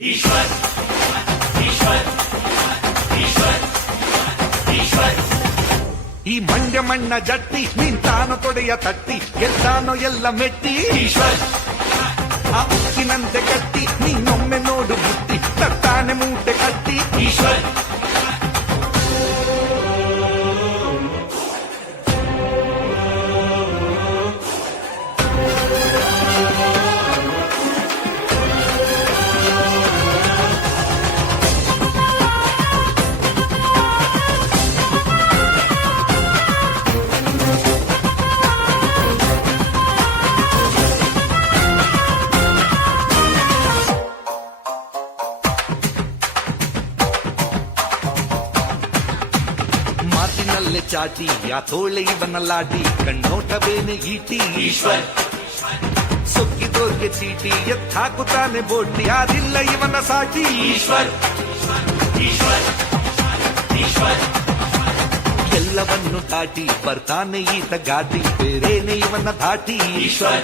ईश्वर ईश्वर ईश्वर ईश्वर ಈ ಮಂಡ್ಯ ಮಣ್ಣ ಜಟ್ಟಿ ನಿಂತಾನೋ ತೊಡೆಯ ತಟ್ಟಿ ಗೆದ್ದಾನೋ ಎಲ್ಲ ಮೆಟ್ಟಿ ಈಶ್ವರ್ ಆ ಉಕ್ಕಿನಂತೆ ಕಟ್ಟಿ ನೀನೊಮ್ಮೆ ನೋಡು ಬುಟ್ಟಿ ತಟ್ಟಾನೆ ಮೂಟೆ ಕಟ್ಟಿ ಈಶ್ವರ್ ಮಾತಿನಲ್ಲೇ ಚಾಟಿ ಯಾ ತೋಳೆ ಇವನ ಲಾಟಿ ಕಣ್ಣೋಟವೇನೆ ಈಟಿ ಈಶ್ವರ್ ಸೊಕ್ಕಿದೋರ್ಗೆ ಚೀಟಿ ಎತ್ತಾಕುತ್ತಾನೆ ಬೋಟಿ ಯಾರಿಲ್ಲ ಇವನ ಸಾಟಿ ಈಶ್ವರ್ ಈಶ್ವರ್ ಈಶ್ವರ್ ಎಲ್ಲವನ್ನು ದಾಟಿ ಬರ್ತಾನೆ ಈತ ಗಾಟಿ ಬೇರೇನೆ ಇವನ ಧಾಟಿ ಈಶ್ವರ್